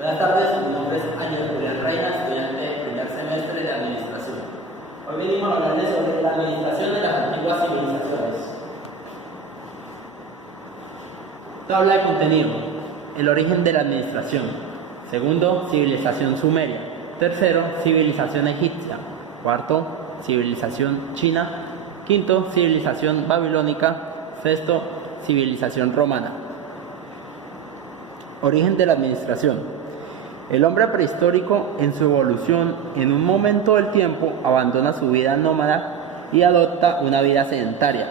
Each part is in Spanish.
Buenas tardes, mi nombre es Ángel Julián Reina, estudiante del primer semestre de Administración. Hoy venimos a hablarles sobre la administración de las antiguas civilizaciones. Tabla de contenido. El origen de la administración. Segundo, civilización sumeria. Tercero, civilización egipcia. Cuarto, civilización china. Quinto, civilización babilónica. Sexto, civilización romana. Origen de la administración. El hombre prehistórico, en su evolución, en un momento del tiempo, abandona su vida nómada y adopta una vida sedentaria.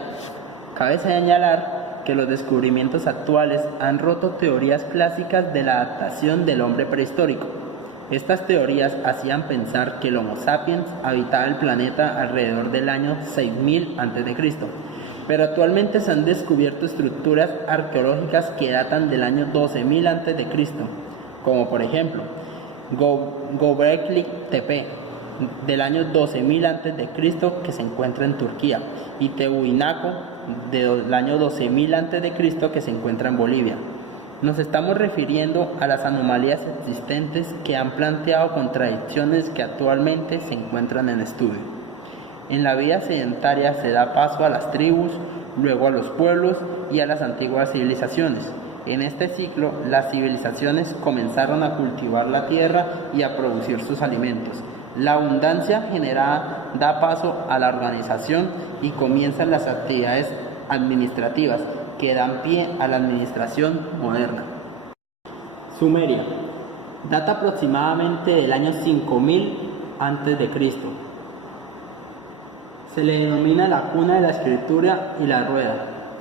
Cabe señalar que los descubrimientos actuales han roto teorías clásicas de la adaptación del hombre prehistórico. Estas teorías hacían pensar que el Homo sapiens habitaba el planeta alrededor del año 6000 a.C., pero actualmente se han descubierto estructuras arqueológicas que datan del año 12000 a.C., como por ejemplo Göbekli Tepe del año 12000 a.C., que se encuentra en Turquía, y Tehuinaco del año 12000 a.C., que se encuentra en Bolivia. Nos estamos refiriendo a las anomalías existentes que han planteado contradicciones que actualmente se encuentran en estudio. En la vida sedentaria se da paso a las tribus, luego a los pueblos y a las antiguas civilizaciones. En este ciclo, las civilizaciones comenzaron a cultivar la tierra y a producir sus alimentos. La abundancia generada da paso a la organización y comienzan las actividades administrativas que dan pie a la administración moderna. Sumeria. Data aproximadamente del año 5000 a.C. Se le denomina la cuna de la escritura y la rueda.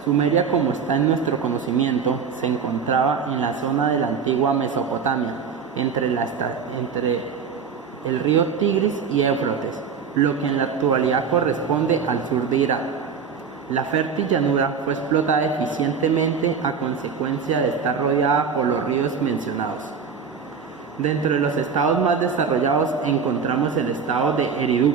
Sumeria, como está en nuestro conocimiento, se encontraba en la zona de la antigua Mesopotamia, entre el río Tigris y Éufrates, lo que en la actualidad corresponde al sur de Irak. La fértil llanura fue explotada eficientemente a consecuencia de estar rodeada por los ríos mencionados. Dentro de los estados más desarrollados encontramos el estado de Eridu.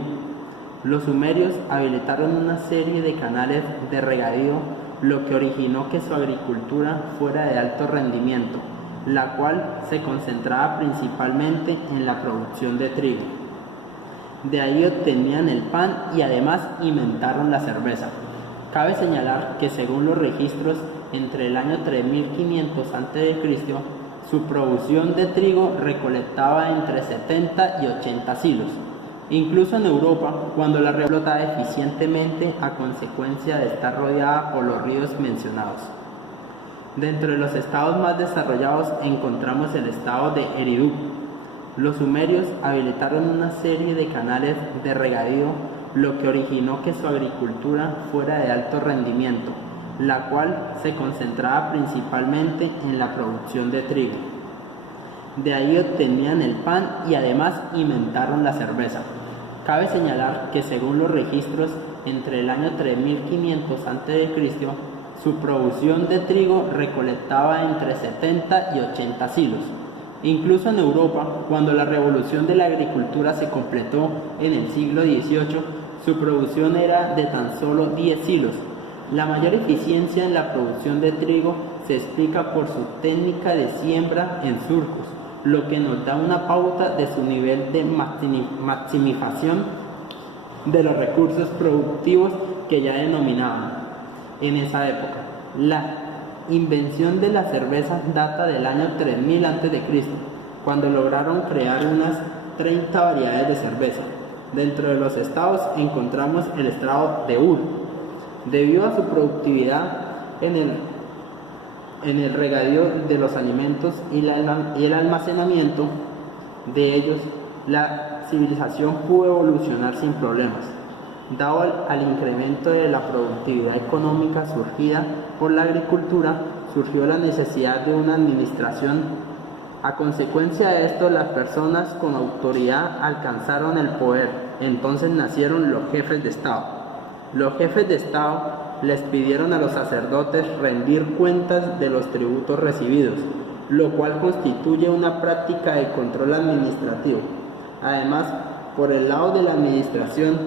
Los sumerios habilitaron una serie de canales de regadío, lo que originó que su agricultura fuera de alto rendimiento, la cual se concentraba principalmente en la producción de trigo. De ahí obtenían el pan y además inventaron la cerveza. Cabe señalar que según los registros, entre el año 3500 a.C., su producción de trigo recolectaba entre 70 y 80 silos. Incluso en Europa, cuando la explotaba eficientemente a consecuencia de estar rodeada por los ríos mencionados. Dentro de los estados más desarrollados encontramos el estado de Eridu. Los sumerios habilitaron una serie de canales de regadío, lo que originó que su agricultura fuera de alto rendimiento, la cual se concentraba principalmente en la producción de trigo. De ahí obtenían el pan y además inventaron la cerveza. Cabe señalar que según los registros, entre el año 3500 a.C., su producción de trigo recolectaba entre 70 y 80 silos. Incluso en Europa, cuando la revolución de la agricultura se completó en el siglo XVIII, su producción era de tan solo 10 silos. La mayor eficiencia en la producción de trigo se explica por su técnica de siembra en surcos, lo que nos da una pauta de su nivel de maximización de los recursos productivos que ya denominaban en esa época. La invención de la cerveza data del año 3000 a.C., cuando lograron crear unas 30 variedades de cerveza. Dentro de los estados encontramos el estado de Ur. Debido a su productividad en el regadío de los alimentos y el almacenamiento de ellos, la civilización pudo evolucionar sin problemas. Dado al incremento de la productividad económica surgida por la agricultura, surgió la necesidad de una administración. A consecuencia de esto, las personas con autoridad alcanzaron el poder. Entonces nacieron los jefes de Estado. Los jefes de Estado les pidieron a los sacerdotes rendir cuentas de los tributos recibidos, lo cual constituye una práctica de control administrativo. Además, por el lado de la administración,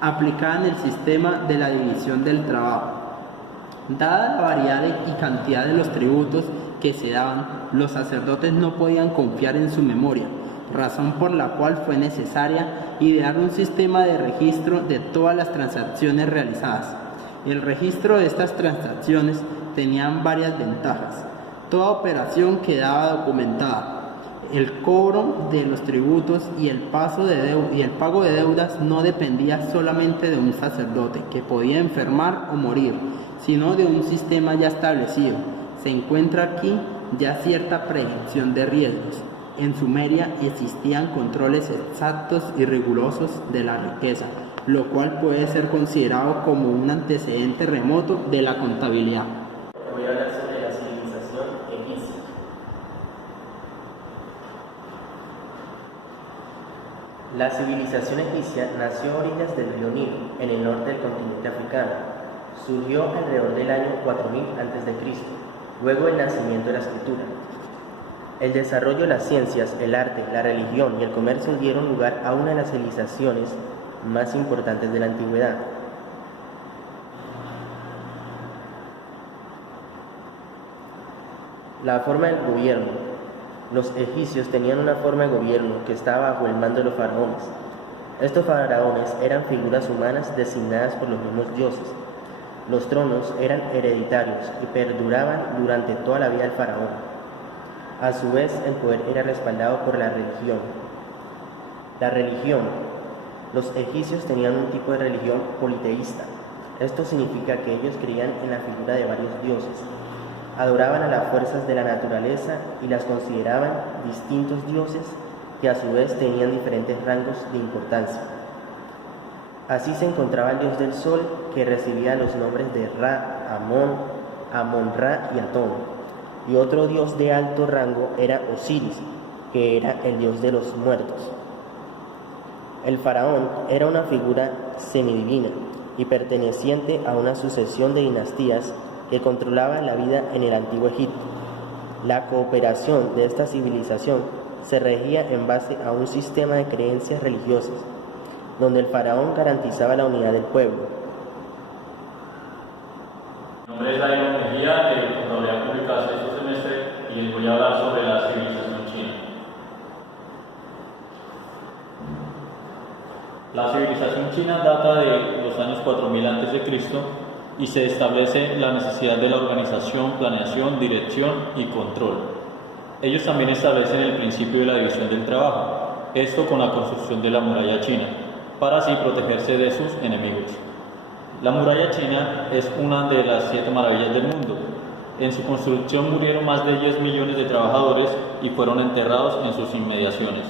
aplicaban el sistema de la división del trabajo. Dada la variedad y cantidad de los tributos que se daban, los sacerdotes no podían confiar en su memoria, razón por la cual fue necesaria idear un sistema de registro de todas las transacciones realizadas. El registro de estas transacciones tenía varias ventajas. Toda operación quedaba documentada. El cobro de los tributos y el pago de deudas no dependía solamente de un sacerdote que podía enfermar o morir, sino de un sistema ya establecido. Se encuentra aquí ya cierta prevención de riesgos. En Sumeria existían controles exactos y rigurosos de la riqueza, lo cual puede ser considerado como un antecedente remoto de la contabilidad. Voy a hablar sobre la civilización egipcia. La civilización egipcia nació a orillas del río Nilo, en el norte del continente africano. Surgió alrededor del año 4000 a.C., luego del nacimiento de la escritura. El desarrollo de las ciencias, el arte, la religión y el comercio dieron lugar a una de las civilizaciones más importantes de la antigüedad. La forma del gobierno. Los egipcios tenían una forma de gobierno que estaba bajo el mando de los faraones. Estos faraones eran figuras humanas designadas por los mismos dioses. Los tronos eran hereditarios y perduraban durante toda la vida del faraón. A su vez, el poder era respaldado por la religión. La religión. Los egipcios tenían un tipo de religión politeísta. Esto significa que ellos creían en la figura de varios dioses. Adoraban a las fuerzas de la naturaleza y las consideraban distintos dioses que a su vez tenían diferentes rangos de importancia. Así se encontraba el dios del sol, que recibía los nombres de Ra, Amón, Amón-Ra y Atón. Y otro dios de alto rango era Osiris, que era el dios de los muertos. El faraón era una figura semidivina y perteneciente a una sucesión de dinastías que controlaba la vida en el antiguo Egipto. La cooperación de esta civilización se regía en base a un sistema de creencias religiosas, donde el faraón garantizaba la unidad del pueblo. Mi nombre es Darío Mejía, de Contabilidad Pública sexto semestre, y les voy a hablar sobre la civilización china. La civilización china data de los años 4000 a.C. y se establece la necesidad de la organización, planeación, dirección y control. Ellos también establecen el principio de la división del trabajo, esto con la construcción de la muralla china, para así protegerse de sus enemigos. La muralla china es una de las 7 maravillas del mundo. En su construcción murieron más de 10 millones de trabajadores y fueron enterrados en sus inmediaciones.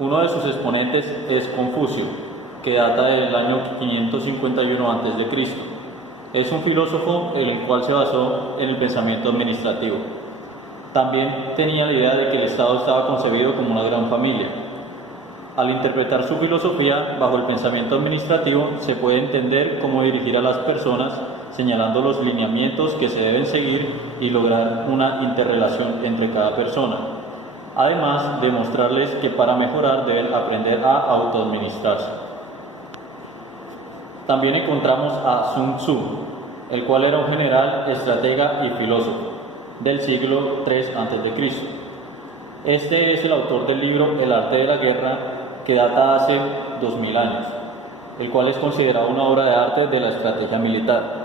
Uno de sus exponentes es Confucio, que data del año 551 a.C. Es un filósofo el cual se basó en el pensamiento administrativo. También tenía la idea de que el Estado estaba concebido como una gran familia. Al interpretar su filosofía bajo el pensamiento administrativo, se puede entender cómo dirigir a las personas, señalando los lineamientos que se deben seguir y lograr una interrelación entre cada persona. Además de mostrarles que para mejorar deben aprender a autoadministrarse. También encontramos a Sun Tzu, el cual era un general, estratega y filósofo del siglo III a.C. Este es el autor del libro El arte de la guerra, que data hace 2000 años, el cual es considerado una obra de arte de la estrategia militar.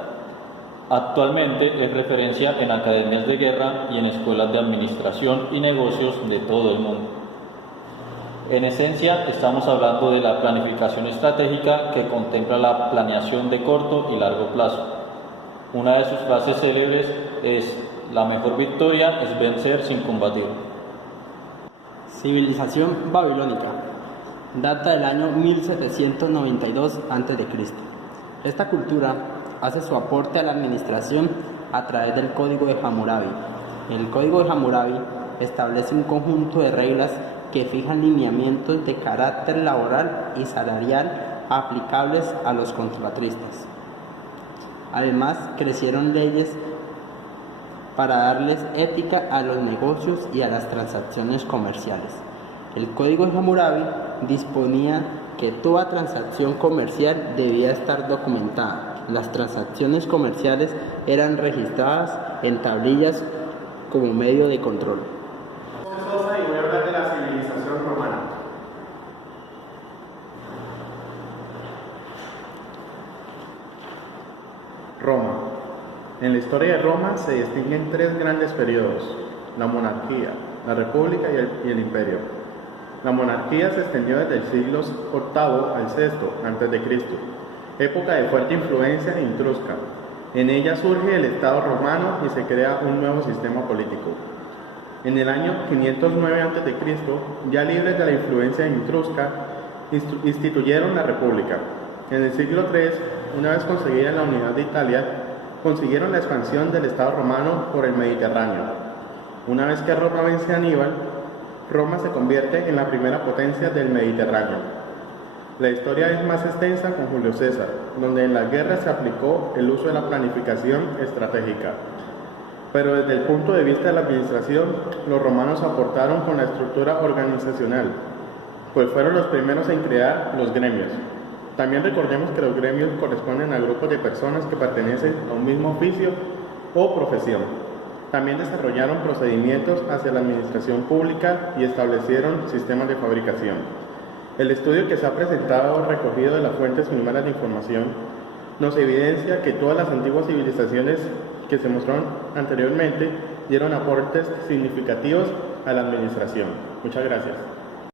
Actualmente es referencia en academias de guerra y en escuelas de administración y negocios de todo el mundo. En esencia, estamos hablando de la planificación estratégica que contempla la planeación de corto y largo plazo. Una de sus frases célebres es: la mejor victoria es vencer sin combatir. Civilización babilónica. Data del año 1792 a.C. Esta cultura hace su aporte a la administración a través del Código de Hammurabi. El Código de Hammurabi establece un conjunto de reglas que fijan lineamientos de carácter laboral y salarial aplicables a los contratistas. Además, crecieron leyes para darles ética a los negocios y a las transacciones comerciales. El Código de Hammurabi disponía que toda transacción comercial debía estar documentada, Las transacciones comerciales eran registradas en tablillas como medio de control. Sosa y voy a hablar de la civilización romana. Roma. En la historia de Roma se distinguen tres grandes periodos: la monarquía, la república y el imperio. La monarquía se extendió desde el siglo VIII al VI a.C., época de fuerte influencia etrusca. En ella surge el Estado romano y se crea un nuevo sistema político. En el año 509 a.C., ya libres de la influencia etrusca, instituyeron la república. En el siglo III, una vez conseguida la unidad de Italia, consiguieron la expansión del Estado romano por el Mediterráneo. Una vez que Roma vence a Aníbal, Roma se convierte en la primera potencia del Mediterráneo. La historia es más extensa con Julio César, donde en la guerra se aplicó el uso de la planificación estratégica. Pero desde el punto de vista de la administración, los romanos aportaron con la estructura organizacional, pues fueron los primeros en crear los gremios. También recordemos que los gremios corresponden a grupos de personas que pertenecen a un mismo oficio o profesión. También desarrollaron procedimientos hacia la administración pública y establecieron sistemas de fabricación. El estudio que se ha presentado, recogido de las fuentes primeras de información, nos evidencia que todas las antiguas civilizaciones que se mostraron anteriormente dieron aportes significativos a la administración. Muchas gracias.